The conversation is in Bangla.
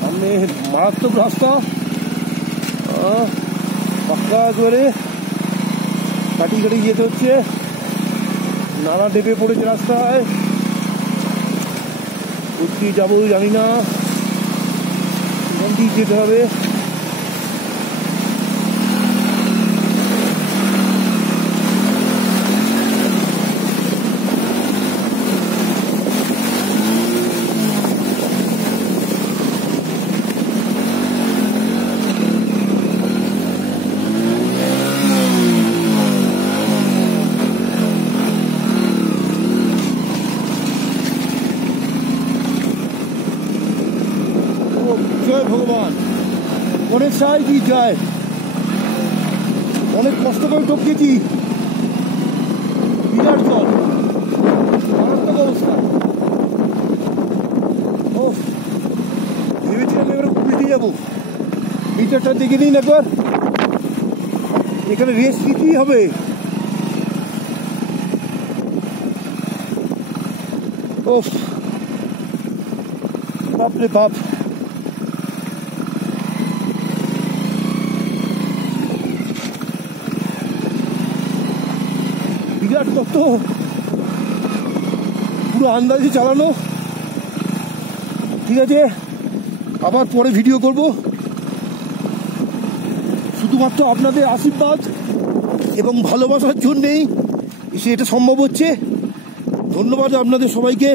সামনে মারাত্মক রাস্তা, পাক্কা করে কাটিয়ে কাটিয়ে যেতে হচ্ছে, নানা ডেপে পড়েছে রাস্তায়। কোথায় যাবো জানি না, এখান দিয়ে যেতে হবে। জয় ভগবান, অনেক সাহায্য যায়, অনেক কষ্ট করে টপকেছি, বিরাট জল, মারাত্মক অবস্থা। ও ভেবেছিলাম এবার উল্টে যাবো। মিটারটা দেখে নিন একবার, এখানে রেস্ট নিতেই হবে। ও বাপরে বাপ, বিরাট কত, পুরো আন্দাজে চালানো। ঠিক আছে, আবার পরে ভিডিও করব। শুধুমাত্র আপনাদের আশীর্বাদ এবং ভালোবাসার জন্যেই এটা সম্ভব হচ্ছে। ধন্যবাদ আপনাদের সবাইকে।